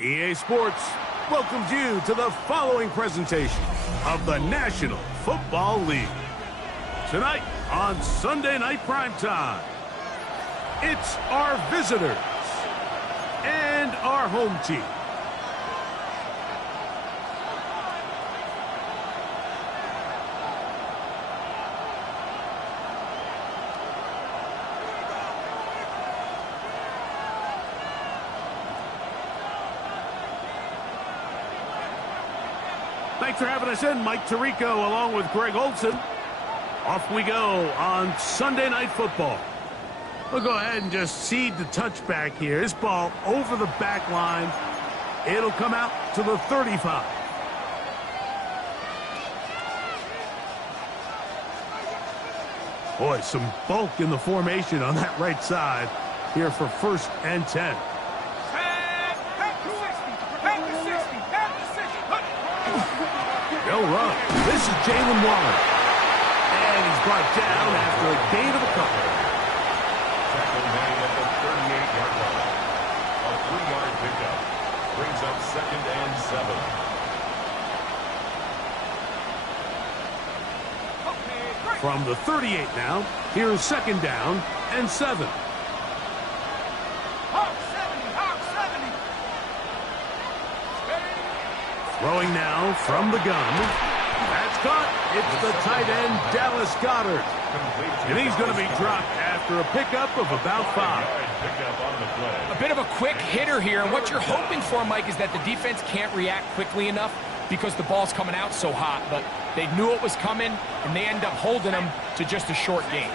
EA Sports welcomes you to the following presentation of the National Football League. Tonight on Sunday Night Primetime, it's our visitors and our home team. Thanks for having us in, Mike Tirico, along with Greg Olson. Off we go on Sunday Night Football. We'll go ahead and just seed the touchback here. This ball over the back line. It'll come out to the 35. Boy, some bulk in the formation on that right side here for 1st and 10. They'll run. This is Jalen Waller. And he's brought down after a gain of a couple. Tackle made at the 38-yard line. A 3-yard pickup brings up 2nd and 7. From the 38 now, here's 2nd down and 7. Throwing now from the gun. That's caught. It's the tight end, Dallas Goedert. And he's going to be dropped after a pickup of about 5. A bit of a quick hitter here. And what you're hoping for, Mike, is that the defense can't react quickly enough because the ball's coming out so hot. But they knew it was coming, and they end up holding them to just a short gain.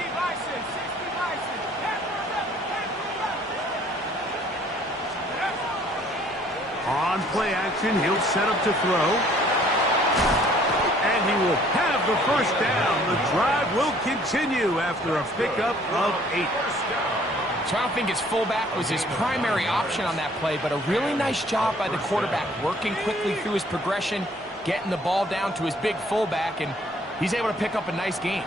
On play action, he'll set up to throw. And he will have the 1st down. The drive will continue after a pickup of 8. So I don't think his fullback was his primary option on that play, but a really nice job by the quarterback working quickly through his progression, getting the ball down to his big fullback, and he's able to pick up a nice gain.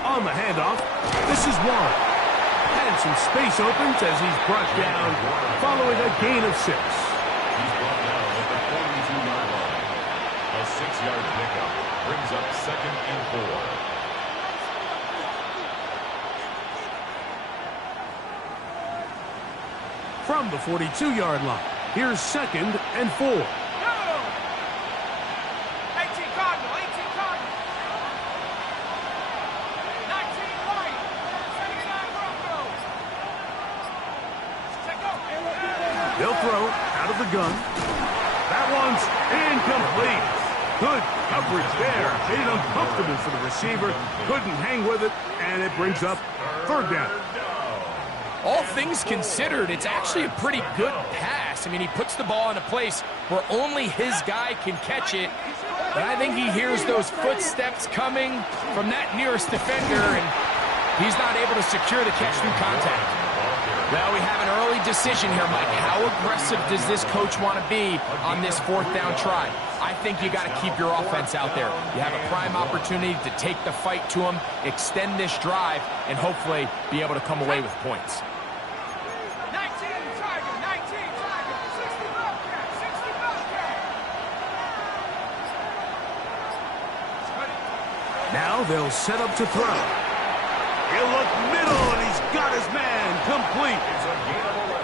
On the handoff, this is Warren. And some space opens as he's brought down following a gain of 6. He's brought down at the 42-yard line. A 6-yard pickup brings up 2nd and 4. From the 42-yard line, here's 2nd and 4. They'll throw out of the gun. That one's incomplete. Good coverage there. Made it uncomfortable for the receiver. Couldn't hang with it, and it brings up 3rd down. All things considered, it's actually a pretty good pass. I mean, he puts the ball in a place where only his guy can catch it. But I think he hears those footsteps coming from that nearest defender, and he's not able to secure the catch through contact. Well, we have an early decision here, Mike. How aggressive does this coach want to be on this 4th down try? I think you got to keep your offense out there. You have a prime opportunity to take the fight to him, extend this drive, and hopefully be able to come away with points. Now they'll set up to throw. He'll look middle, and he's got his man complete.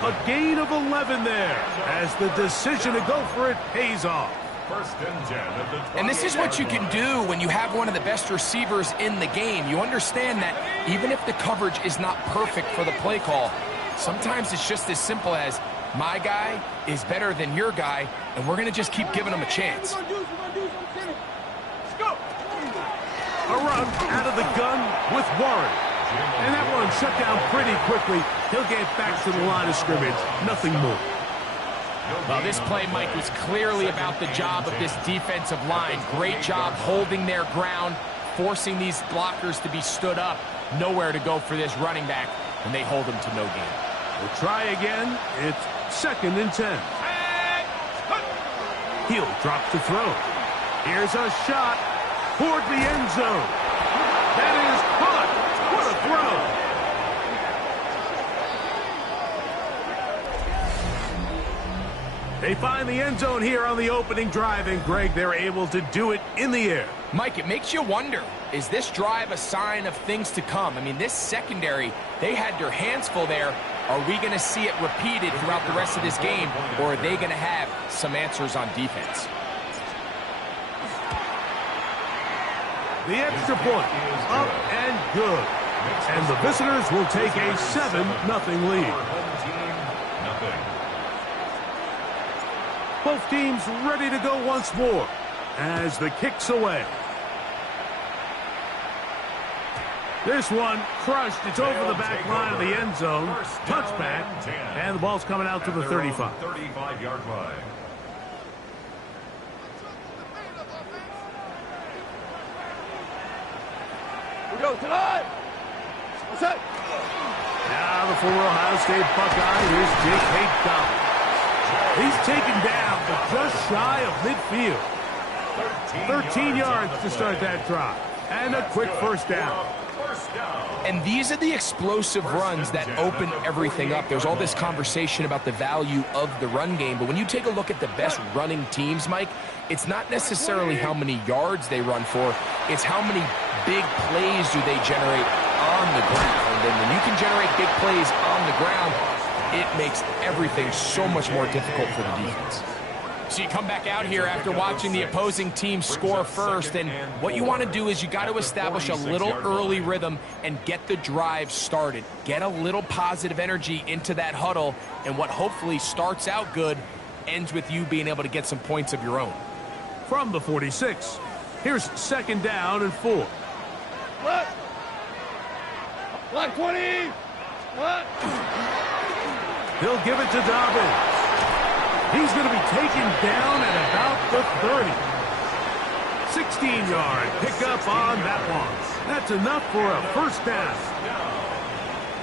A gain of 11 there as the decision to go for it pays off. 1st and 10 at the 20. And this is what you can do when you have one of the best receivers in the game. You understand that even if the coverage is not perfect for the play call, sometimes it's just as simple as my guy is better than your guy, and we're going to just keep giving him a chance. A run out of the gun with Warren. And that one shut down pretty quickly. He'll get back to the line of scrimmage. Nothing more. Well, this play, Mike, was clearly about the job of this defensive line. Great job holding their ground, forcing these blockers to be stood up. Nowhere to go for this running back, and they hold him to no gain. We'll try again. It's 2nd and 10. He'll drop to throw. Here's a shot toward the end zone. That is caught. What a throw. They find the end zone here on the opening drive, and Greg, they're able to do it in the air. Mike, it makes you wonder, is this drive a sign of things to come? I mean, this secondary, they had their hands full there. Are we going to see it repeated throughout the rest of this game, or are they going to have some answers on defense? The extra point, up and good. And the visitors will take a 7-0 lead. Both teams ready to go once more as the kick's away. This one crushed. It's over the back line of the end zone. Touchback. And the ball's coming out to the 35. 35-yard line. We go tonight. What's up? Now the former Ohio State Buckeye. Here's Jake Haight. He's taken down, but just shy of midfield. 13 yards to start that drive. And a quick first down. And these are the explosive runs that open everything up. There's all this conversation about the value of the run game, but when you take a look at the best running teams, Mike, it's not necessarily how many yards they run for, it's how many big plays do they generate on the ground. And when you can generate big plays on the ground, it makes everything so much more difficult for the defense. So you come back out here after watching the opposing team score first, and what you want to do is you got to establish a little early rhythm and get the drive started. Get a little positive energy into that huddle, and what hopefully starts out good ends with you being able to get some points of your own. From the 46, here's 2nd down and 4. What? Block 20. What? He'll give it to Dobbins. He's going to be taken down at about the 30. 16-yard pickup on that one. That's enough for a first down.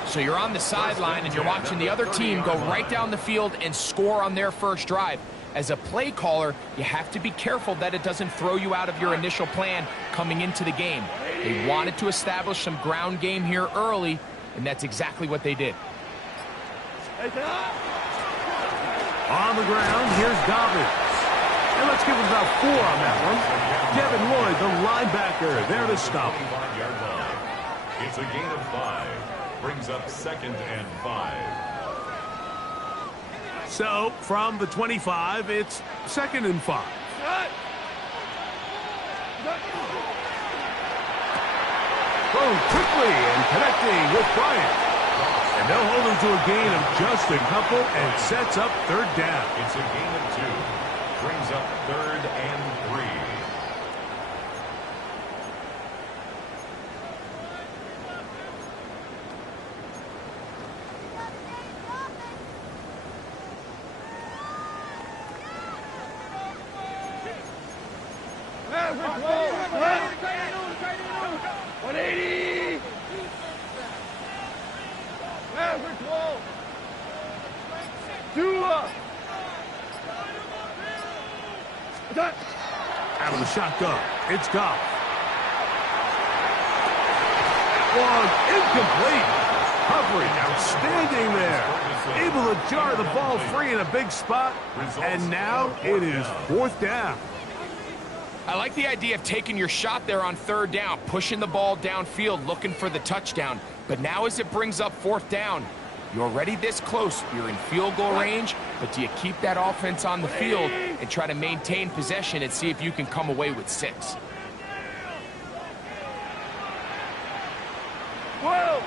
So you're on the sideline and you're watching the other team go right down the field and score on their first drive. As a play caller, you have to be careful that it doesn't throw you out of your initial plan coming into the game. They wanted to establish some ground game here early, and that's exactly what they did. On the ground, here's Dobbins. And let's give him about 4 on that one. Devin Lloyd, the linebacker, there to stop. It's a gain of 5. Brings up 2nd and 5. So, from the 25, it's 2nd and 5. Going quickly and connecting with Bryant. And they'll hold him to a gain of just a couple and sets up 3rd down. It's a gain of 2. Brings up 3rd and 3. Out of the shotgun, it's Goff. One incomplete. Hovering, outstanding there. Able to jar the ball free in a big spot. And now it is 4th down. I like the idea of taking your shot there on 3rd down, pushing the ball downfield, looking for the touchdown. But now as it brings up 4th down, you're already this close. You're in field goal range, but do you keep that offense on the field and try to maintain possession and see if you can come away with 6? Whoa!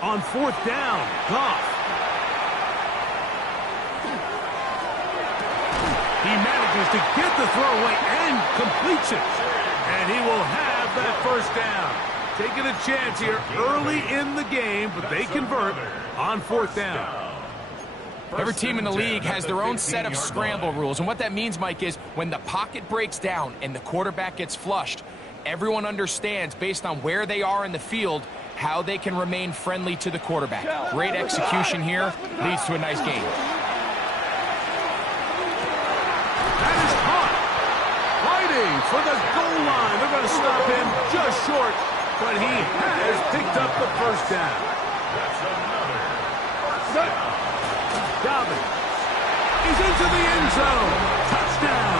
On 4th down, Goff. He manages to get the throwaway and completes it. And he will have that first down. Taking a chance here early in the game, but they convert on 4th down. Every team in the league has their own set of scramble rules, and what that means, Mike, is when the pocket breaks down and the quarterback gets flushed, everyone understands, based on where they are in the field, how they can remain friendly to the quarterback. Great execution here, leads to a nice game. That is caught. Fighting for the goal line. They're going to stop him just short, but he has picked up the first down. That's another first down. Dobbins. He's into the end zone. Touchdown.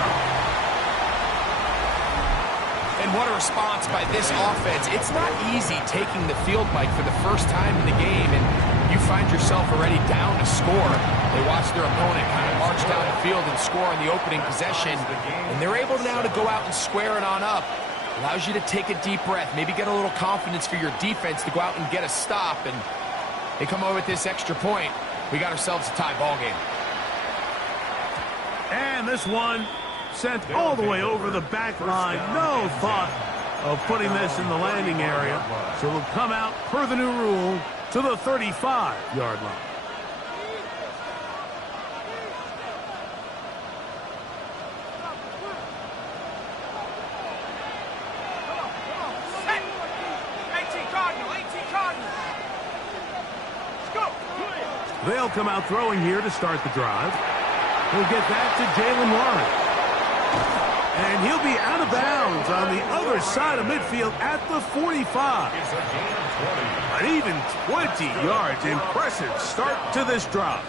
And what a response by this offense. It's not easy taking the field, Mike, for the first time in the game, and you find yourself already down to score. They watch their opponent kind of march down the field and score on the opening possession, and they're able now to go out and square it on up. Allows you to take a deep breath, maybe get a little confidence for your defense to go out and get a stop, and they come over with this extra point. We got ourselves a tie ball game. And this one sent all the way over the back line. No thought of putting this in the landing area. So it'll come out, per the new rule, to the 35-yard line. They'll come out throwing here to start the drive. He'll get that to Jalen Warren. And he'll be out of bounds on the other side of midfield at the 45. It's a gain of 20. An even 20 yards. Impressive start to this drive.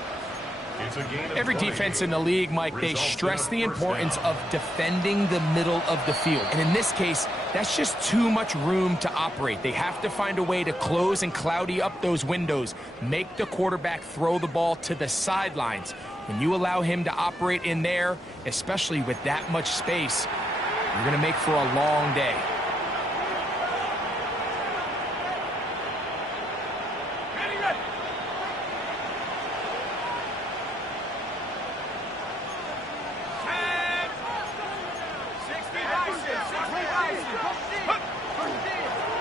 It's a gain of Every 20. defense in the league, Mike, they stress the importance of defending the middle of the field. And in this case, that's just too much room to operate. They have to find a way to close and cloudy up those windows, make the quarterback throw the ball to the sidelines. When you allow him to operate in there, especially with that much space, you're going to make for a long day.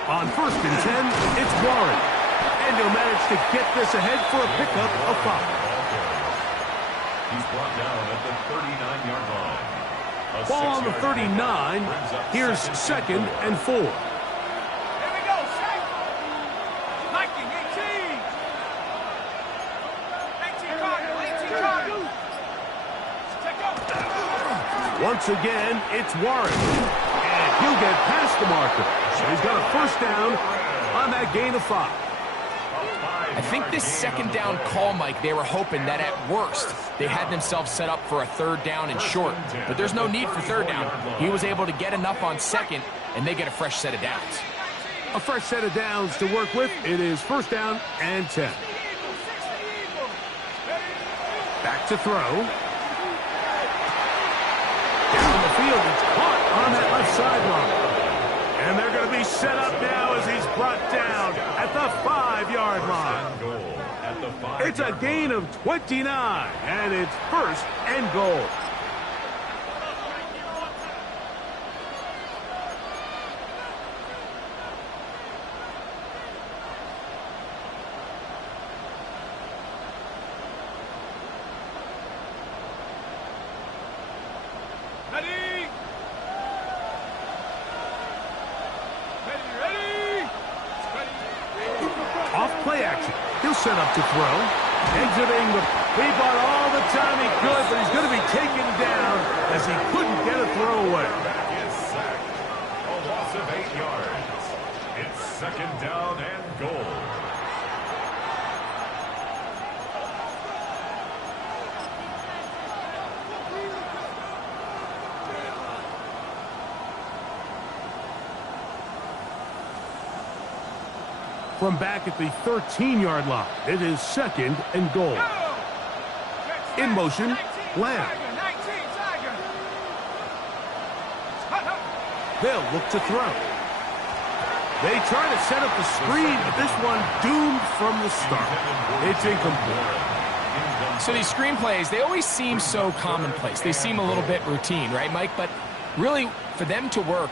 On 1st and 10, it's Warren. And he'll manage to get this ahead for a pickup of 5. He's brought down at the 39-yard line. A Ball on the 6-yard 39. brings up Here's second 2nd and 4. Here we go, Shaq. 19, 18. 18 Cardinal, 18 Cardinal. Check out. Once again, it's Warren. And he'll get past the marker. So he's got a first down on that gain of 5. I think this second down call, Mike, they were hoping that at worst they had themselves set up for a 3rd down and short. But there's no need for 3rd down. He was able to get enough on 2nd, and they get a fresh set of downs. A fresh set of downs to work with. It is 1st down and 10. Back to throw. Down the field, it's caught on that left sideline. And they're going to be set up now as he's brought down at the 5-yard line. It's a gain of 29, and it's 1st and goal. Set up to throw. Exiting the... He bought all the time he could, but he's going to be taken down as he couldn't get a throw away. Back is sacked. A loss of 8 yards. It's 2nd down and goal. From back at the 13-yard line, it is 2nd and goal. In motion, Lamb. They'll look to throw. They try to set up the screen, but this one doomed from the start. It's incomplete. So these screen plays, they always seem so commonplace. They seem a little bit routine, right, Mike? But really, for them to work,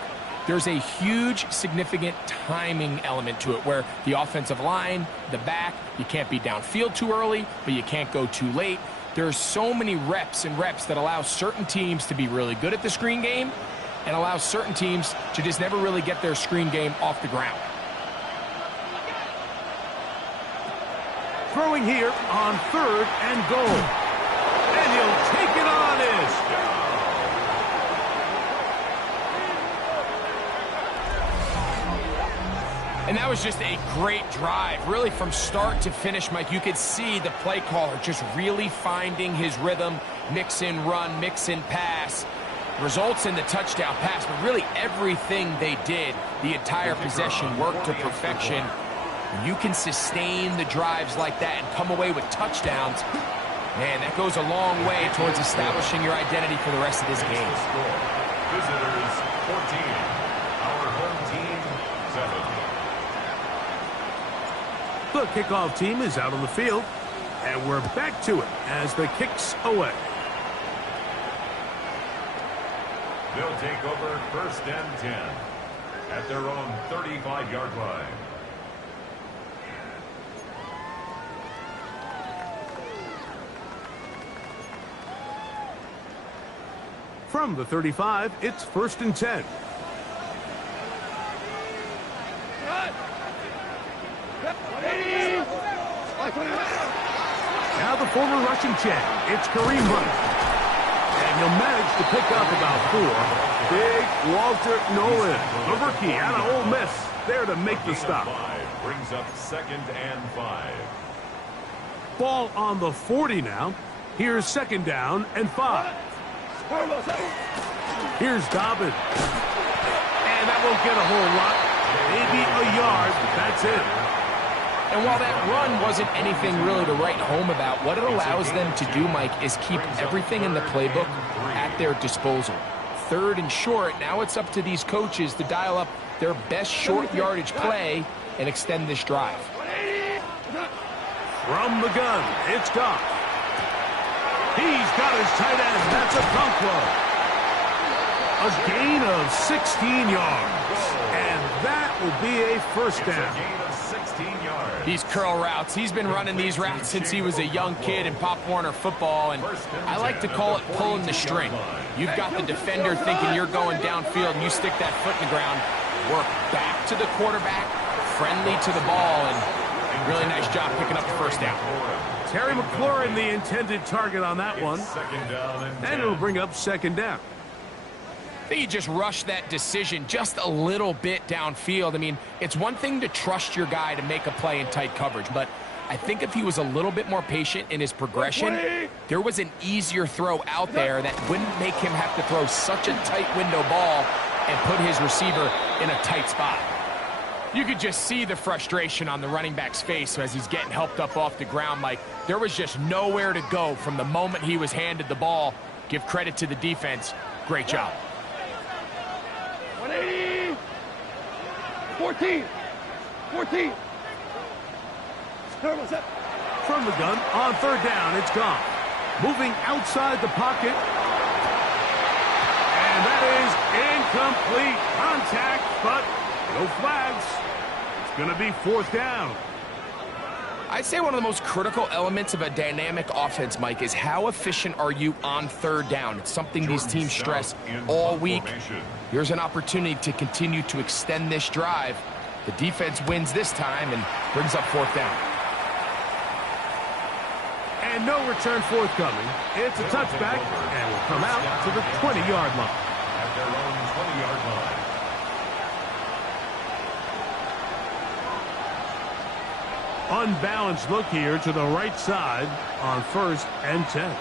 there's a huge, significant timing element to it where the offensive line, the back, you can't be downfield too early, but you can't go too late. There's so many reps and reps that allow certain teams to be really good at the screen game and allow certain teams to just never really get their screen game off the ground. Throwing here on 3rd and goal. And he'll take it on his. And that was just a great drive, really from start to finish, Mike. You could see the play caller just really finding his rhythm, mix in run, mix in pass. Results in the touchdown pass, but really everything they did, the entire possession worked to perfection. When you can sustain the drives like that and come away with touchdowns, man, that goes a long way towards establishing your identity for the rest of this game. Visitors 14, our home team 7. The kickoff team is out on the field, and we're back to it as the kick's away. They'll take over 1st and 10 at their own 35-yard line. From the 35, it's 1st and 10. Now the former Russian champ, it's Kareem Hunt. And he'll manage to pick up about 4. Big Walter Nolan, the rookie out of Ole Miss, there to make the stop. Brings up 2nd and 5. Ball on the 40 now. Here's 2nd down and 5. Here's Dobbins. And that won't get a whole lot. Maybe a yard, but that's it. And while that run wasn't anything really to write home about, what it allows them to do, Mike, is keep everything in the playbook at their disposal. 3rd and short, now it's up to these coaches to dial up their best short yardage play and extend this drive. From the gun, it's Goff. He's got his tight end. That's a Conquo. A gain of 16 yards. And that will be a 1st down. These curl routes, he's been running these routes since he was a young kid in Pop Warner football, and I like to call it pulling the string. You've got the defender thinking you're going downfield, and you stick that foot in the ground, work back to the quarterback, friendly to the ball, and really nice job picking up the 1st down. Terry McLaurin, the intended target on that one, and it'll bring up 2nd down. I think he just rushed that decision just a little bit downfield. I mean, it's one thing to trust your guy to make a play in tight coverage, but I think if he was a little bit more patient in his progression, there was an easier throw out there that wouldn't make him have to throw such a tight window ball and put his receiver in a tight spot. You could just see the frustration on the running back's face as he's getting helped up off the ground, Mike. There was just nowhere to go from the moment he was handed the ball. Give credit to the defense. Great job. 180. 14. From the gun, on 3rd down, it's Goff. Moving outside the pocket. And that is incomplete. Contact, but no flags. It's going to be 4th down. I'd say one of the most critical elements of a dynamic offense, Mike, is how efficient are you on 3rd down. It's something these teams stress all week. Here's an opportunity to continue to extend this drive. The defense wins this time and brings up 4th down. And no return forthcoming. It's a touchback, and will come out to the 20-yard line. At their own 20-yard line. Unbalanced look here to the right side on 1st and 10.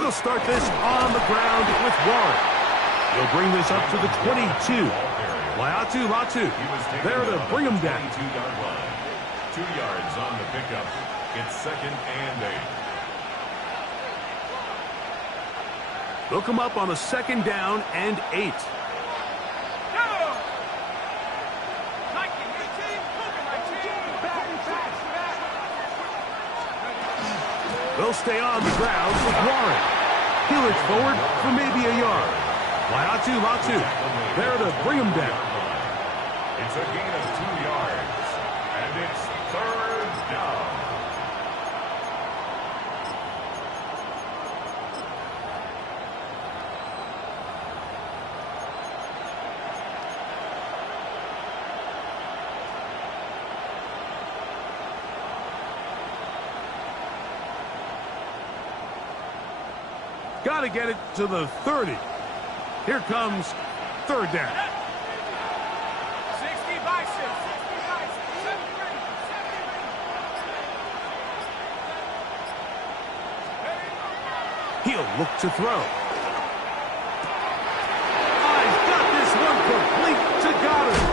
They'll start this on the ground with Warren. He'll bring this up to the 22. Latu there to bring him down. 22-yard line. 2 yards on the pickup. It's 2nd and 8. They'll come up on a 2nd down and 8. They'll stay on the ground with Warren. He'll reach forward for maybe a yard. Latu. There to bring him down. It's a gain of 2 yards, and it's 3rd down. Got to get it to the 30. Here comes 3rd down. 60 by 6. 60 by 6. He'll look to throw. He's got this one complete to Goddard.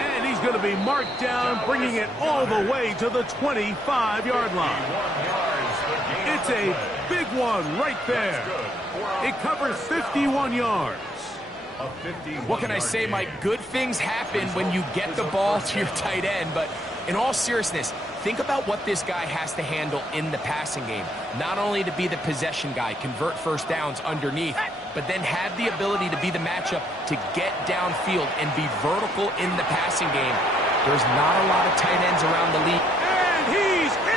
And he's going to be marked down, bringing it all the way to the 25-yard line. It's a big one right there. It covers 51 yards. What can I say, Mike? Good things happen when you get the ball to your tight end, but in all seriousness, think about what this guy has to handle in the passing game. Not only to be the possession guy, convert first downs underneath, but then have the ability to be the matchup to get downfield and be vertical in the passing game. There's not a lot of tight ends around the league. And he's in!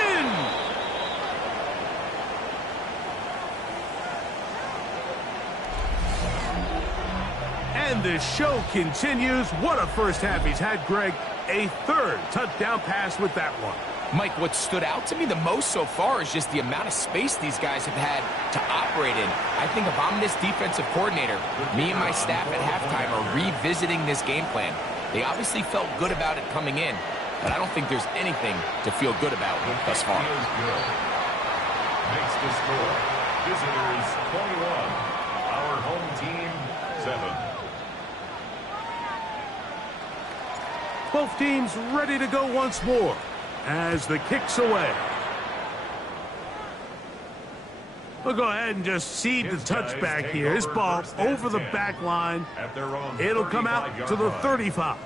And the show continues. What a first half he's had, Greg. A 3rd touchdown pass with that one. Mike, what stood out to me the most so far is just the amount of space these guys have had to operate in. I think if I'm this defensive coordinator, me and my staff at halftime are revisiting this game plan. They obviously felt good about it coming in, but I don't think there's anything to feel good about thus far. Makes the score. Visitors 21. Our home team 7. Both teams ready to go once more as the kick's away. We'll go ahead and just cede the touchback here. This ball over the back line. It'll come out to the 35.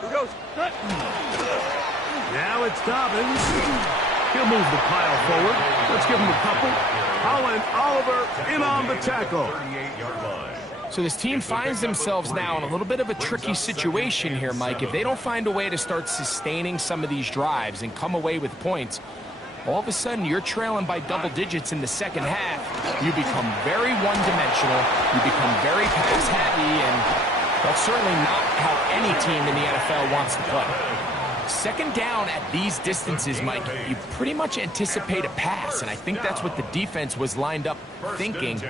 Here goes. Now it's Dobbins. He'll move the pile forward. Let's give him a couple. Holland Oliver in on the tackle. So this team finds themselves now in a little bit of a tricky situation here, Mike. If they don't find a way to start sustaining some of these drives and come away with points, all of a sudden you're trailing by double digits in the second half. You become very one-dimensional. You become very pass-heavy, and that's certainly not how any team in the NFL wants to play. Second down at these distances, Mike, you pretty much anticipate a pass, and I think that's what the defense was lined up thinking.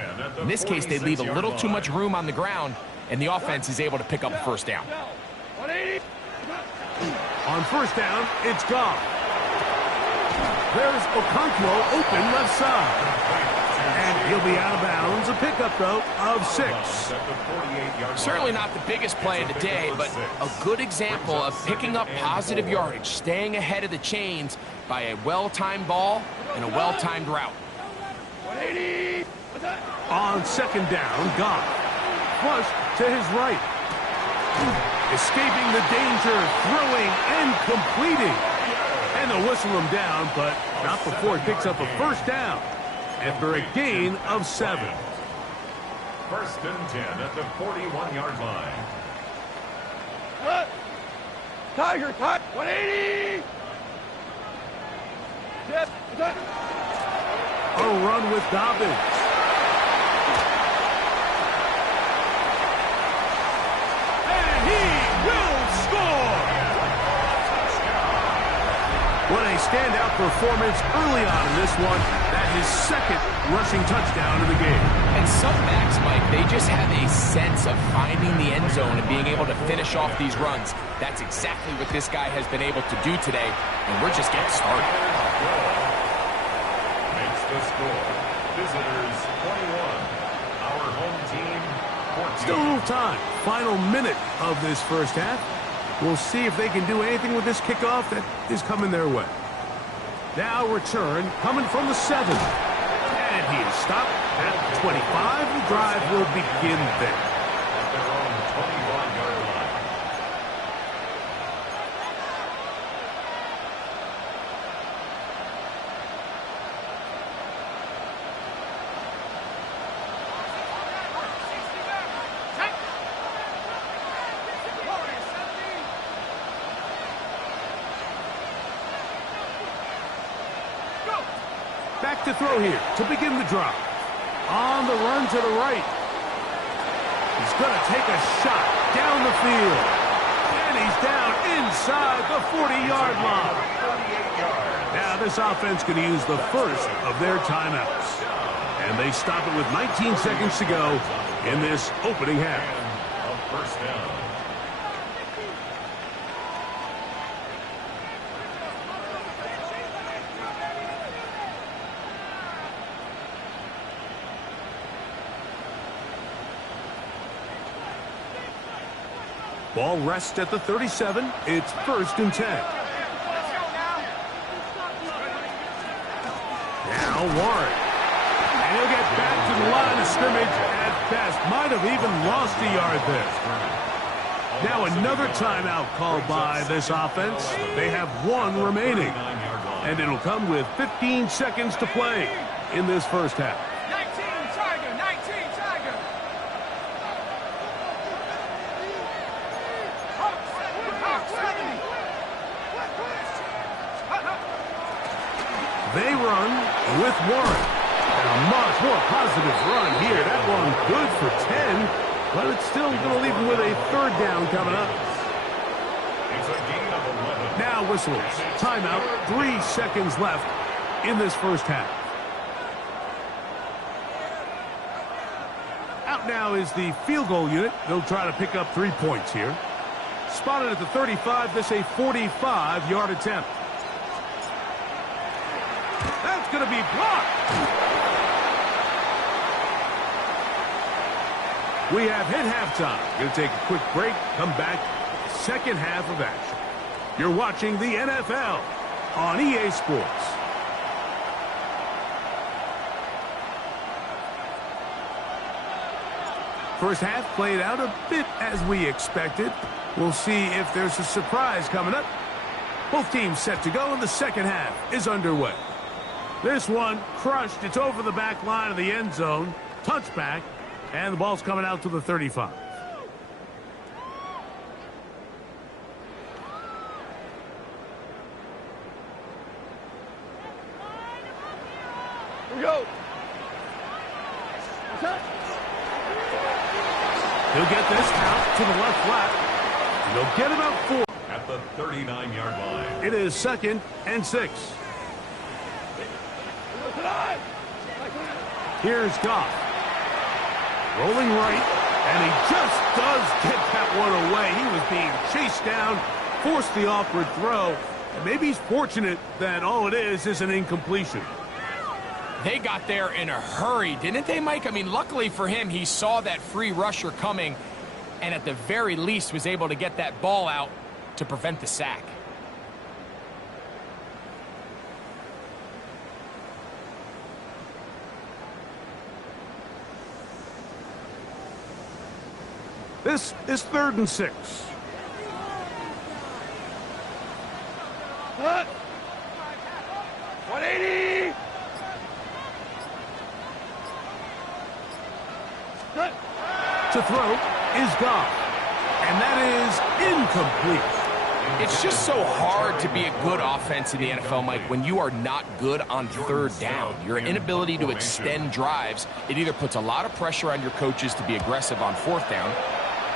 In this case, they leave a little too much room on the ground, and the offense is able to pick up a first down. 180. On first down, it's Goff. There's Okonkwo open left side. And he'll be out of bounds. A pickup, though, of 6. Certainly not the biggest play of the day, but a good example of picking up positive yardage, staying ahead of the chains by a well-timed ball and a well-timed route. 180. On second down, Goff. Flush to his right. Escaping the danger, throwing and completing. And they'll whistle him down, but not before he picks up a first down after a gain of 7. First and 10 at the 41-yard line. Tiger, 180. Yes. A run with Dobbins. And he will score! What a standout performance early on in this one. That his second rushing touchdown of the game. And some backs, Mike, they just have a sense of finding the end zone and being able to finish off these runs. That's exactly what this guy has been able to do today, and we're just getting started. Makes the score. Visitors 21. Our home team 14. Still a little time. Final minute of this first half. We'll see if they can do anything with this kickoff that is coming their way. Now return coming from the 7. And he is stopped at the 25. The drive will begin there. At their own 21-yard line. Back to throw here to begin the drive. On the run to the right. He's going to take a shot down the field. And he's down inside the 40-yard line. Now this offense going to use the first of their timeouts. And they stop it with 19 seconds to go in this opening half. A first down. Ball rests at the 37. It's 1st and 10. Now Warren. And he'll get back to the line of scrimmage at best. Might have even lost a yard there. Now another timeout called by this offense. They have 1 remaining. And it'll come with 15 seconds to play in this first half. 19 Tiger, 19 Tiger. They run with Warren. And a much more positive run here. That one good for 10, but it's still going to leave him with a 3rd down coming up. It's a gain of 11. Now whistles. Timeout. 3 seconds left in this first half. Out now is the field goal unit. They'll try to pick up 3 points here. Spotted at the 35. This a 45-yard attempt. That's going to be blocked. We have hit halftime. Going to take a quick break. Come back. Second half of action. You're watching the NFL on EA Sports. First half played out a bit as we expected. We'll see if there's a surprise coming up. Both teams set to go, and the second half is underway. This one crushed. It's over the back line of the end zone. Touchback, and the ball's coming out to the 35. Here we go. He'll get this out to the left flat. And they'll get about 4. At the 39-yard line. It is 2nd and 6. Here's Goff. Rolling right, and he just does get that one away. He was being chased down, forced the awkward throw, and maybe he's fortunate that all it is an incompletion. They got there in a hurry, didn't they, Mike? I mean, luckily for him, he saw that free rusher coming, and at the very least was able to get that ball out to prevent the sack. This is 3rd and 6. Cut. 180. Cut. To throw is Goff. And that is incomplete. It's just so hard to be a good offense in the NFL, Mike, when you are not good on 3rd down. Your inability to extend drives, it either puts a lot of pressure on your coaches to be aggressive on 4th down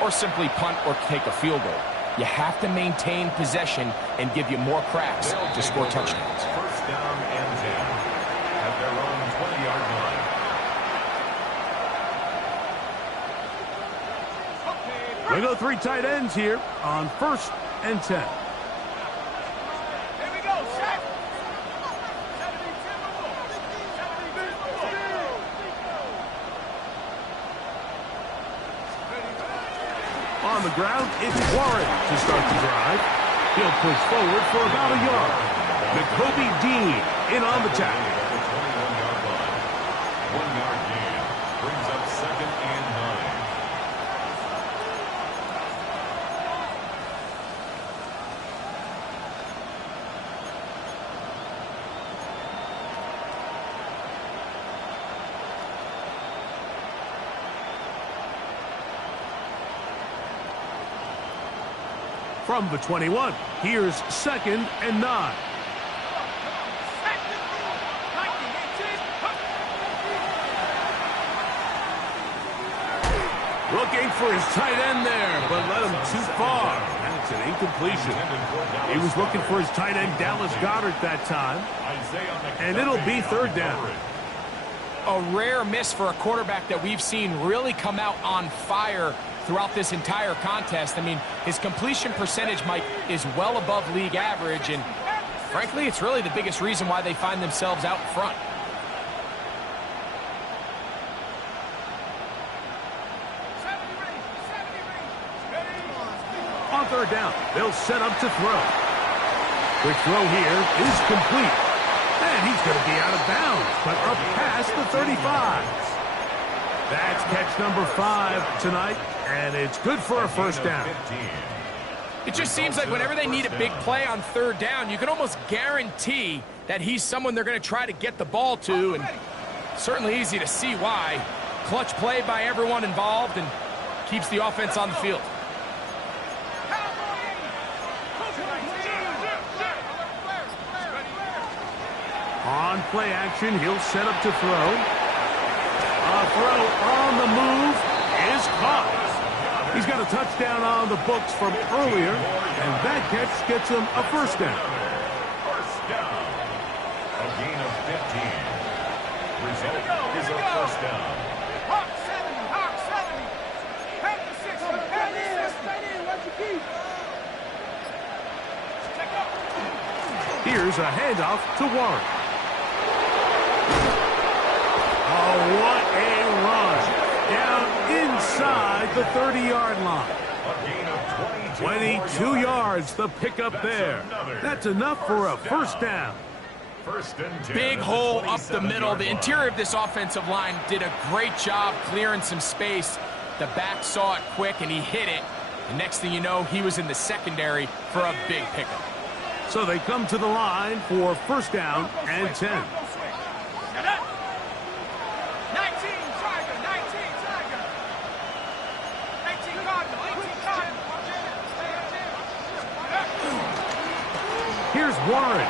or simply punt or take a field goal. You have to maintain possession and give you more cracks to score touchdowns. First down and 10 at their own 20-yard line. We go 3 tight ends here on 1st and 10. Here we go, set. On the ground, it's Warren to start the drive. He'll push forward for about a yard. N'Kobe Dean in on the tackle. At the 21-yard line. 1-yard gain brings up 2nd and 9. From the 21, here's 2nd and 9. Looking for his tight end there, but led him too far. That's an incompletion. He was looking for his tight end, Dallas Goedert, that time. And it'll be third down. A rare miss for a quarterback that we've seen really come out on fire throughout this entire contest. I mean, his completion percentage, Mike, is well above league average, and frankly, it's really the biggest reason why they find themselves out in front. On third down, they'll set up to throw. Quick throw here is complete. And he's going to be out of bounds, but up past the 35. That's catch number 5 tonight, and it's good for a first down. It just seems like whenever they need a big play on third down, you can almost guarantee that he's someone they're going to try to get the ball to, and certainly easy to see why. Clutch play by everyone involved and keeps the offense on the field. On play action, he'll set up to throw. A throw on the move is caught. He's got a touchdown on the books from earlier, and that catch gets him a first down. First down. A gain of 15. Result is a first down. Hawk 70, Hawk 70. Head to 60, head to 60. Stay in, watch your feet. Here's a handoff to Warren. Oh, what a run. Down inside the 30-yard line. A gain of 22 yards, the pickup there. That's enough for a first down. First and 10. Big hole up the middle. The interior of this offensive line did a great job clearing some space. The back saw it quick, and he hit it. The next thing you know, he was in the secondary for a big pickup. So they come to the line for first down and 10. 19 Tiger, 19 Tiger. 18 Cardinal, 18 Cardinal. Here's Warren.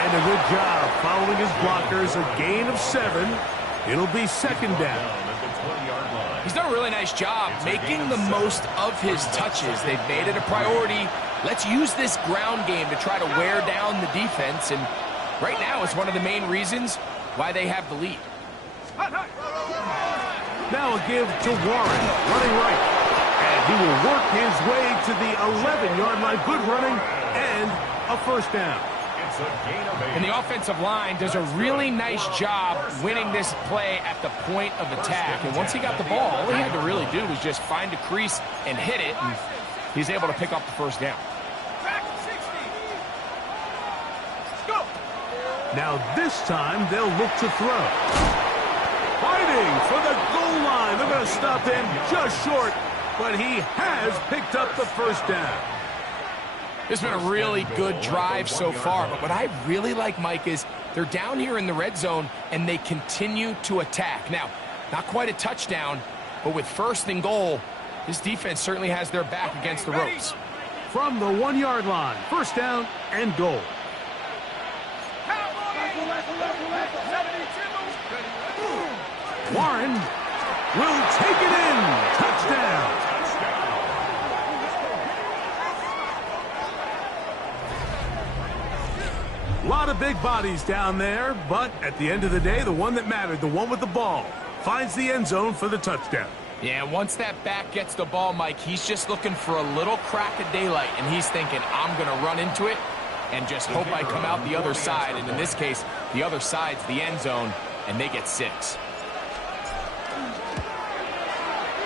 And a good job following his blockers. A gain of 7. It'll be second down. He's done a really nice job making the most of his touches. They've made it a priority. Let's use this ground game to try to wear down the defense, and right now it's one of the main reasons why they have the lead. Now a give to Warren, running right. And he will work his way to the 11-yard line. Good running and a first down. And the offensive line does a really nice job winning this play at the point of attack. And once he got the ball, all he had to really do was just find a crease and hit it, and he's able to pick up the first down. Now this time they'll look to throw. Fighting for the goal line. They're going to stop him just short, but he has picked up the first down. It's been a really good drive so far, but what I really like, Mike, is they're down here in the red zone, and they continue to attack. Now, not quite a touchdown, but with first and goal, this defense certainly has their back against the ropes. From the 1-yard line, first down and goal. Warren will take it in. Touchdown. A lot of big bodies down there, but at the end of the day, the one that mattered, the one with the ball, finds the end zone for the touchdown. Yeah, once that back gets the ball, Mike, he's just looking for a little crack of daylight, and he's thinking, I'm going to run into it and just hope I come out the other side. And in this case, the other side's the end zone, and they get 6.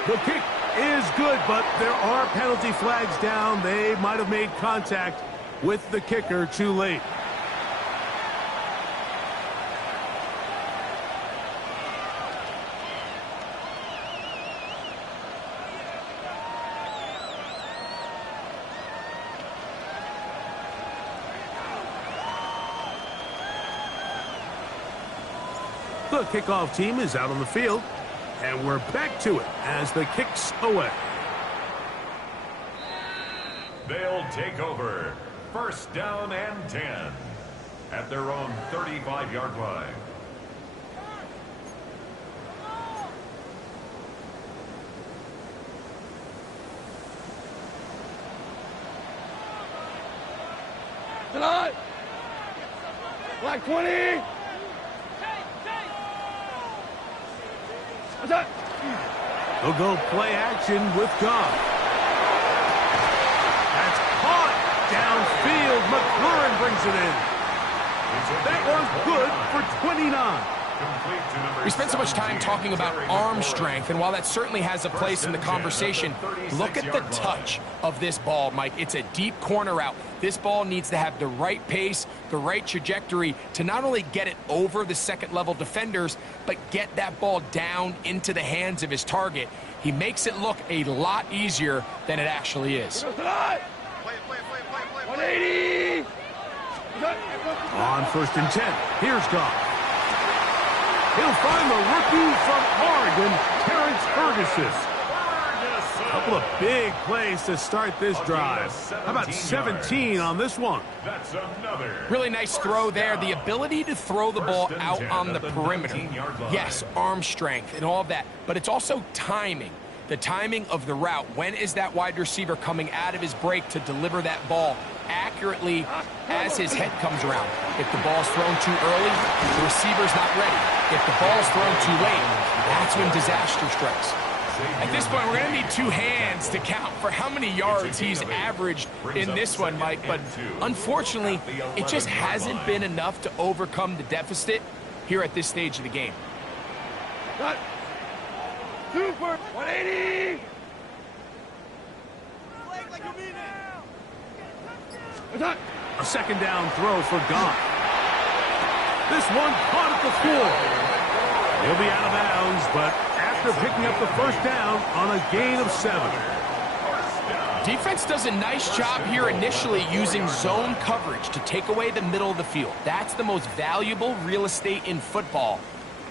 The kick is good, but there are penalty flags down. They might have made contact with the kicker too late. The kickoff team is out on the field, and we're back to it as the kick's away. They'll take over. First down and 10 at their own 35-yard line. Black 20. They'll go play action with Goff. That's caught downfield. McLaurin brings it in. That one's good for 29. We spent so much time talking about arm strength, and while that certainly has a place in the conversation, look at the touch of this ball, Mike. It's a deep corner route. This ball needs to have the right pace, the right trajectory to not only get it over the second-level defenders, but get that ball down into the hands of his target. He makes it look a lot easier than it actually is. 180. On 1st and 10, here's Goff. He'll find the rookie from Oregon, Terrence Ferguson. A couple of big plays to start this drive. How about 17 on this one? That's another. Really nice throw there. The ability to throw the ball out on the perimeter. Yes, arm strength and all of that, but it's also timing. The timing of the route. When is that wide receiver coming out of his break to deliver that ball accurately as his head comes around? If the ball's thrown too early, the receiver's not ready. If the ball's thrown too late, that's when disaster strikes. At this point, we're going to need two hands to count for how many yards he's averaged in this one, Mike. But unfortunately, it just hasn't been enough to overcome the deficit here at this stage of the game. Cut. Super 180. A second down throw for Goff. This one caught at the floor. He'll be out of bounds, but after picking up the first down on a gain of 7. Defense does a nice job here initially using zone coverage to take away the middle of the field. That's the most valuable real estate in football.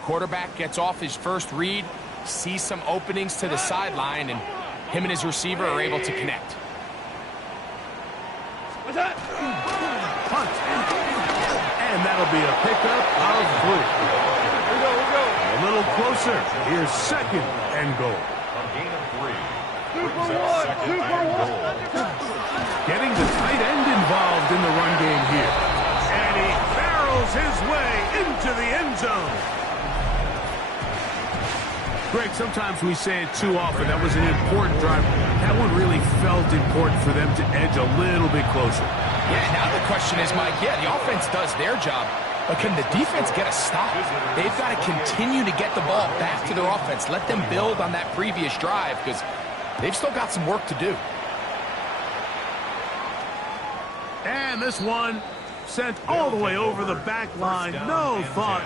Quarterback gets off his first read, sees some openings to the sideline, and him and his receiver are able to connect. Punt. And that'll be a pickup of 3. We go. A little closer. Here's 2nd and goal. A gain of 3. Super 1. Getting the tight end involved in the run game here. And he barrels his way into the end zone. Greg, sometimes we say it too often. That was an important drive. That one really felt important for them to edge a little bit closer. Yeah, now the question is, Mike, yeah, the offense does their job, but can the defense get a stop? They've got to continue to get the ball back to their offense. Let them build on that previous drive because they've still got some work to do. And this one sent all the way over the back line. No thought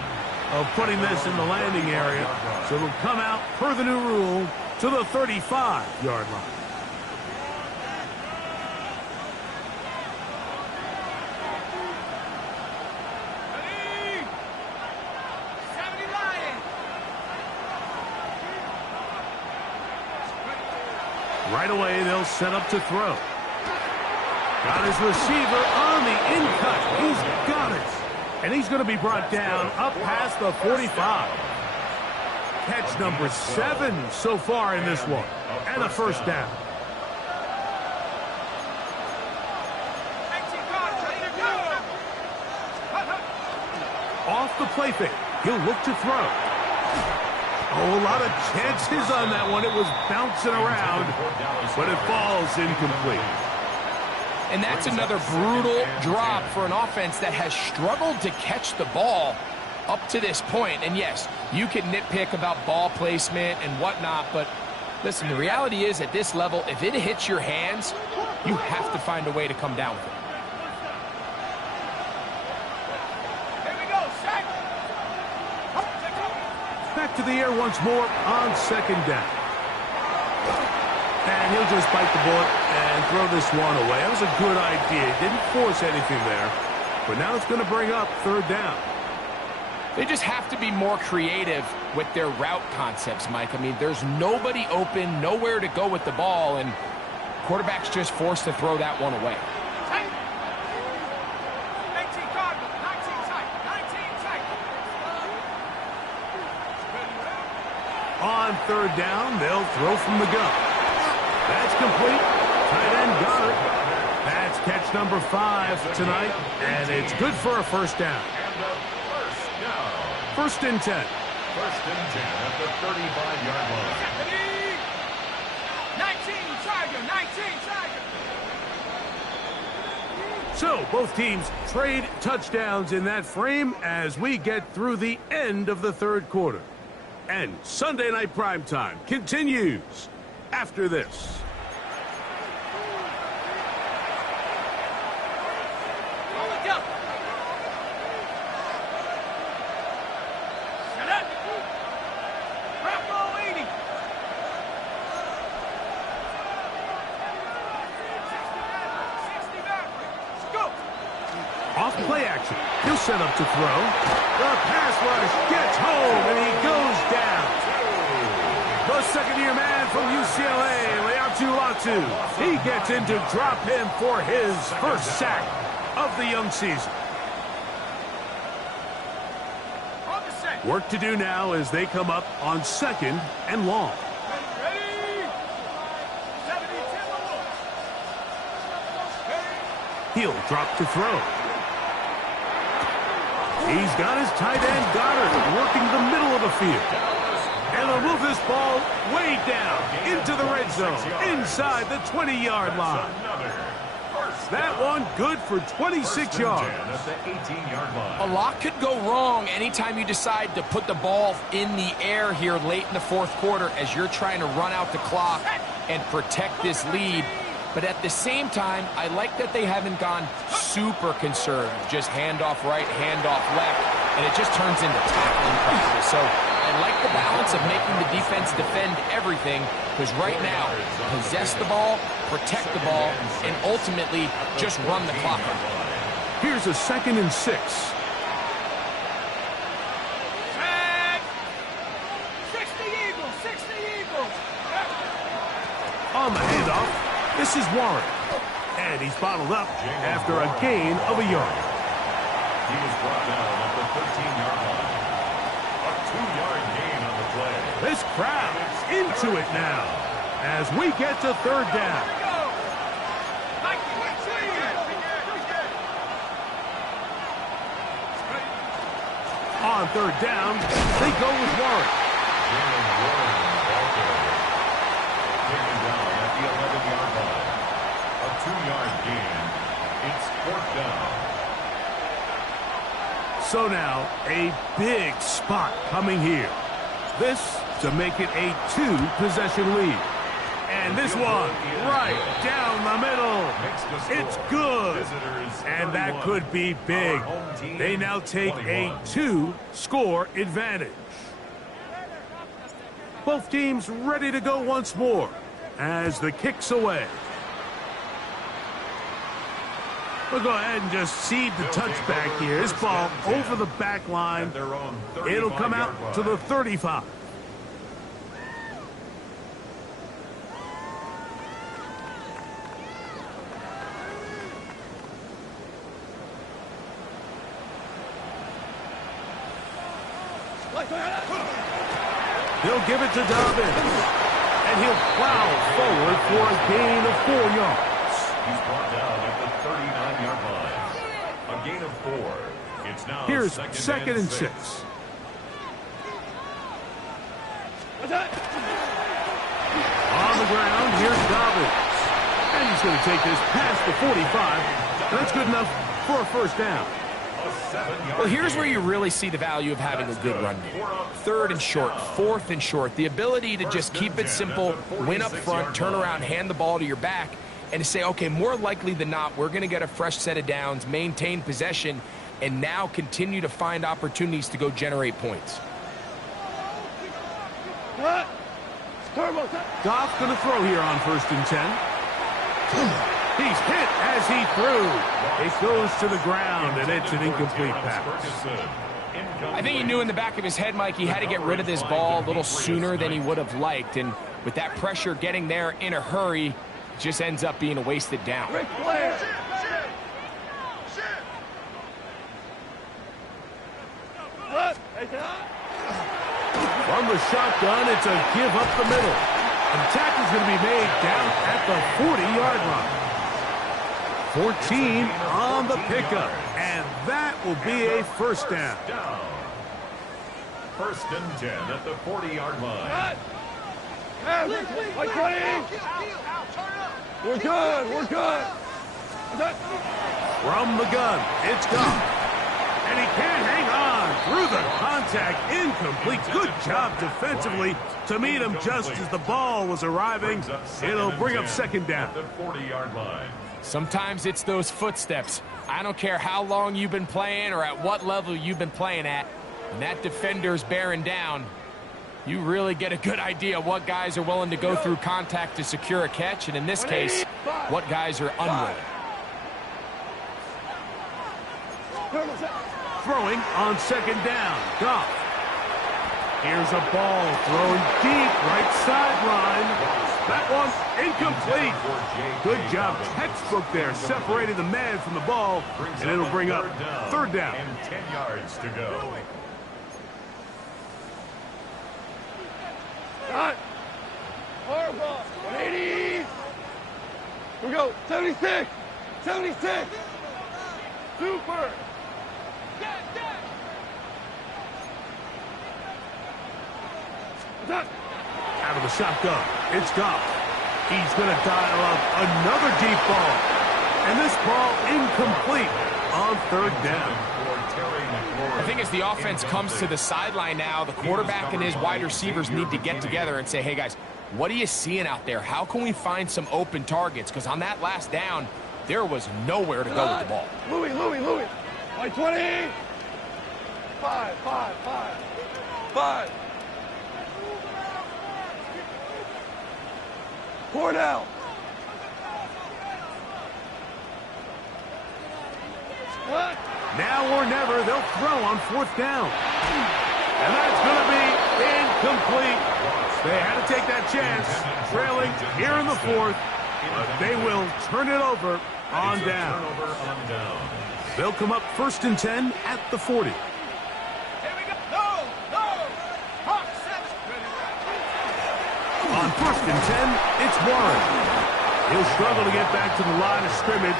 of putting this in the landing area. So it'll come out per the new rule to the 35-yard line. Right away, they'll set up to throw. Got his receiver on the in-cut. He's got it. And he's going to be brought down up past the 45. Catch number 7 so far in this one. And a first down. Off the play fake. He'll look to throw. Oh, a lot of chances on that one. It was bouncing around, but it falls incomplete. And that's another brutal drop for an offense that has struggled to catch the ball up to this point. And yes, you can nitpick about ball placement and whatnot, but listen, the reality is at this level, if it hits your hands, you have to find a way to come down with it. Here we go, sack. Back to the air once more on second down. And he'll just bite the bullet and throw this one away. That was a good idea. Didn't force anything there. But now it's going to bring up third down. They just have to be more creative with their route concepts, Mike. I mean, there's nobody open, nowhere to go with the ball, and quarterback's just forced to throw that one away. 19 Cardinals, 19 tight, 19 tight. On third down, they'll throw from the gun. That's complete. Tight end got it. That's catch number 5 tonight, and it's good for a first down. First and 10. First and 10 at the 35-yard line. 19, Tiger, 19, Tiger. So, both teams trade touchdowns in that frame as we get through the end of the third quarter. And Sunday Night Primetime continues after this. Off play action. He'll set up to throw. The pass rush gets home, and he goes down. The second-year man from UCLA, Latu. He gets in to drop him for his first sack of the young season. Work to do now as they come up on second and long. He'll drop to throw. He's got his tight end Goddard working the middle of the field. And they'll move this ball way down into the red zone, inside the 20-yard line. That one good for 26 yards. A lot could go wrong anytime you decide to put the ball in the air here late in the fourth quarter as you're trying to run out the clock and protect this lead. But at the same time, I like that they haven't gone super conservative. Just handoff right, handoff left, and it just turns into tackling practice. So I like the balance of making the defense defend everything, because right now, possess the ball, protect the ball, and ultimately just run the clock out. Here's a 2nd and 6. 60 Eagles, 60 Eagles. On the handoff. This is Warren, and he's bottled up after a gain of a yard. He was brought down at the 13-yard line. A 2-yard gain on the play. This crowd into it now as we get to third down. On third down, they go with Warren. Taken down at the 11-yard line. A 2-yard gain. It's 4th down. So now, a big spot coming here. This to make it a 2-possession lead. And this one, right down the middle. It's good. And that could be big. They now take a 2-score advantage. Both teams ready to go once more as the kick's away. We'll go ahead and just seed the touchback here. This ball over the back line. It'll come out to the 35. He'll give it to Dobbins, and he'll plow forward for a gain of 4 yards. He's brought down at the 39-yard line. A gain of 4. It's now Here's second and 6. On the ground, here's Dobbins. And he's going to take this past the 45. And that's good enough for a first down. Well, here's where you really see the value of having a good run game. 3rd and short, 4th and short. The ability to just keep it simple, win up front, turn around, hand the ball to your back, and to say, okay, more likely than not, we're going to get a fresh set of downs, maintain possession, and now continue to find opportunities to go generate points. Goff going to throw here on 1st and 10. He's hit as he threw. It goes to the ground, and it's an incomplete pass. I think he knew in the back of his head, Mike, he had to get rid of this ball a little sooner than he would have liked. And with that pressure getting there in a hurry, it just ends up being a wasted down. From the shotgun, it's a give up the middle. And the tackle's going to be made down at the 40-yard line. 14 on the pickup, and that will be a first down. First and 10 at the 40-yard line. We're good. We're good. From the gun, it's gone. And he can't hang on through the contact. Incomplete. Good job defensively to meet him just as the ball was arriving. It'll bring up second down. The 40-yard line. Sometimes it's those footsteps. I don't care how long you've been playing or at what level you've been playing at. When that defender's bearing down, you really get a good idea what guys are willing to go through contact to secure a catch, and in this case, what guys are unwilling. Throwing on second down. Goff. Here's a ball thrown deep right sideline. That one's incomplete. Good job, textbook there, separating the man from the ball, and it'll bring up third down. And 10 yards to go. Cut. Horrible. 180. Here we go. 76. 76. Super. Out of the shotgun, it's Goff. He's going to dial up another deep ball. And this ball incomplete on third down. I think as the offense comes to the sideline now, the quarterback and his wide receivers need to get together and say, hey, guys, what are you seeing out there? How can we find some open targets? Because on that last down, there was nowhere to go with the ball. Louis. 20. 5. Cornell. What? Now or never, they'll throw on fourth down. And that's going to be incomplete. They had to take that chance, trailing here in the fourth. But they will turn it over on down. They'll come up first and 10 at the 40. On first and 10, it's Warren. He'll struggle to get back to the line of scrimmage.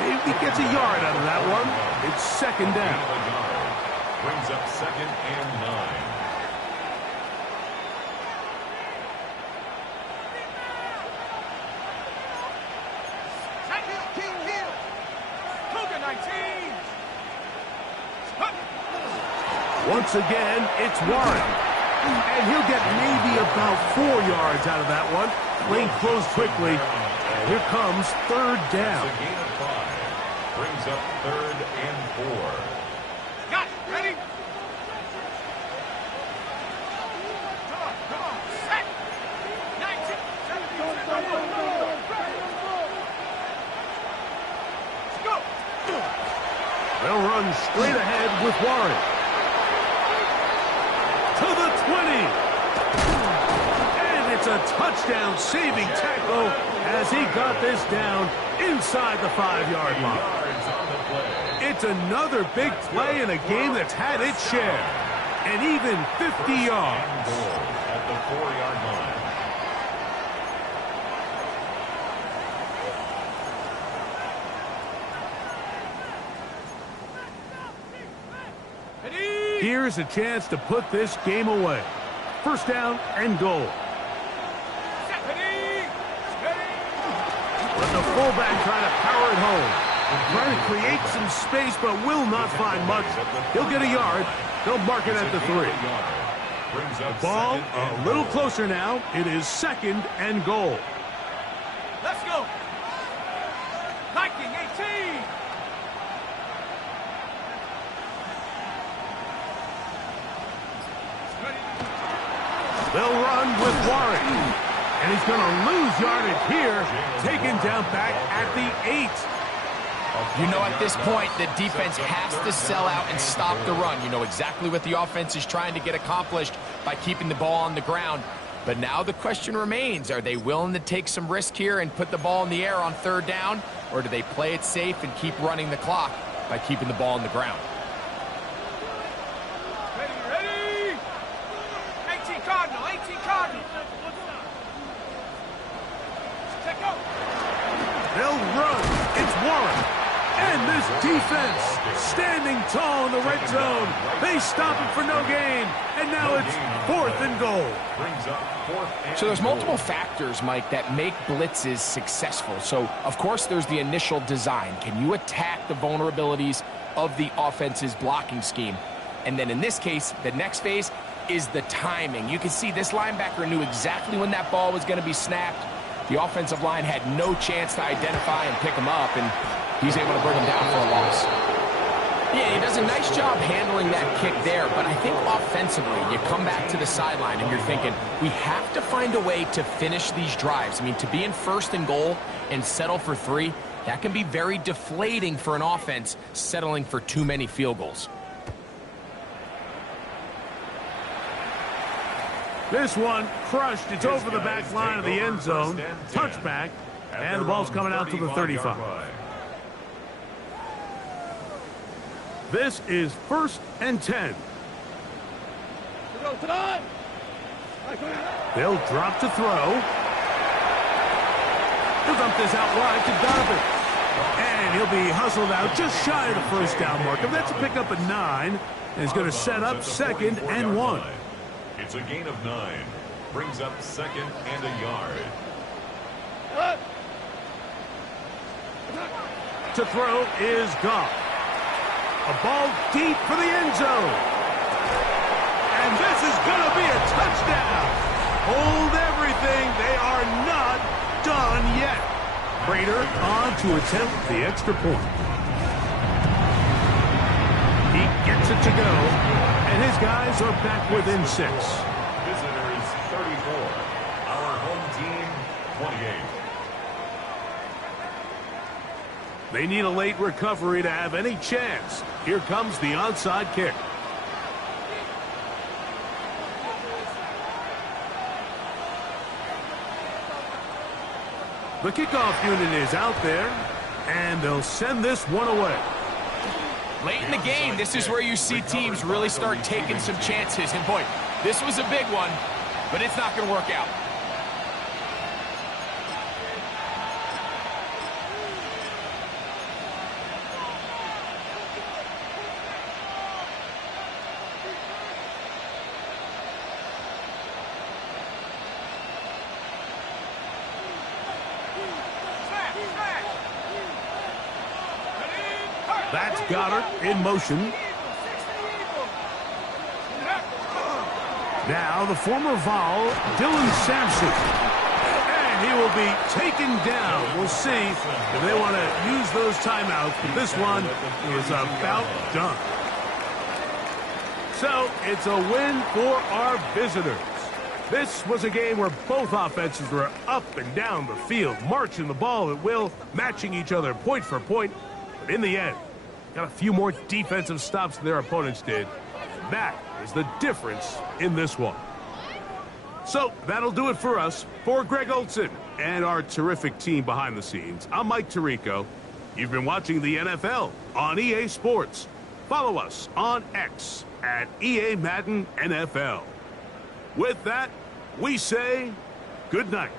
Maybe he gets a yard out of that one. It's second down. Brings up second and 9. Once again, it's Warren. And he'll get maybe about 4 yards out of that one. Lane closed quickly. And here comes third down. It's a gain of 5. Brings up third and 4. Got it. Ready? Come on. Set. 19. 17. Go. They'll run straight ahead with Warren. To the 20. And it's a touchdown-saving tackle as he got this down inside the 5-yard line. It's another big play in a game that's had its share. And even 50 yards. At the 4-yard line. Here's a chance to put this game away. First down and goal. With the fullback trying to power it home. Trying to create some space, but will not find much. He'll get a yard. They'll mark it at the 3. The ball a little closer now. It is second and goal. Let's go. Viking 18. They'll run with Warren. And he's going to lose yardage here. Taken down back at the 8. You know, at this point, the defense has to sell out and stop the run. You know exactly what the offense is trying to get accomplished by keeping the ball on the ground. But now the question remains, are they willing to take some risk here and put the ball in the air on third down? Or do they play it safe and keep running the clock by keeping the ball on the ground? Ready? 18 Cardinal. Check out. They'll run. It's Warren. hard. And this defense standing tall in the red zone. They stop it for no gain. And now it's 4th and goal. So there's multiple factors, Mike, that make blitzes successful. So, of course, there's the initial design. Can you attack the vulnerabilities of the offense's blocking scheme? And then in this case, the next phase is the timing. You can see this linebacker knew exactly when that ball was going to be snapped. The offensive line had no chance to identify and pick him up, and he's able to bring him down for a loss. Yeah, he does a nice job handling that kick there, but I think offensively, you come back to the sideline and you're thinking, we have to find a way to finish these drives. I mean, to be in 1st and goal and settle for 3, that can be very deflating for an offense settling for too many field goals. This one crushed. It's over the back line of the end zone. Touchback. And the ball's coming out to the 35. This is 1st and 10. They'll drop to throw. He'll dump this out wide to Donovan. And he'll be hustled out just shy of the 1st down marker. That's a pickup at 9. And he's going to set up 2nd and 1. It's a gain of 9. Brings up 2nd and a yard. To throw is Goff. A ball deep for the end zone. And this is going to be a touchdown. Hold everything. They are not done yet. Prater on to attempt the extra point. He gets it to go. And his guys are back within 6. Visitors 34. Our home team 28. They need a late recovery to have any chance. Here comes the onside kick. The kickoff unit is out there, and they'll send this one away. Late in the game, this is where you see teams really start taking some chances. And boy, this was a big one, but it's not going to work out. That's Goddard in motion. Now the former Vol, Dylan Sampson. And he will be taken down. We'll see if they want to use those timeouts, but this one is about done. So it's a win for our visitors. This was a game where both offenses were up and down the field, marching the ball at will, matching each other point for point. But in the end, got a few more defensive stops than their opponents did. That is the difference in this one. So that'll do it for us. For Greg Olson and our terrific team behind the scenes, I'm Mike Tirico. You've been watching the NFL on EA Sports. Follow us on X at EA Madden NFL. With that, we say good night.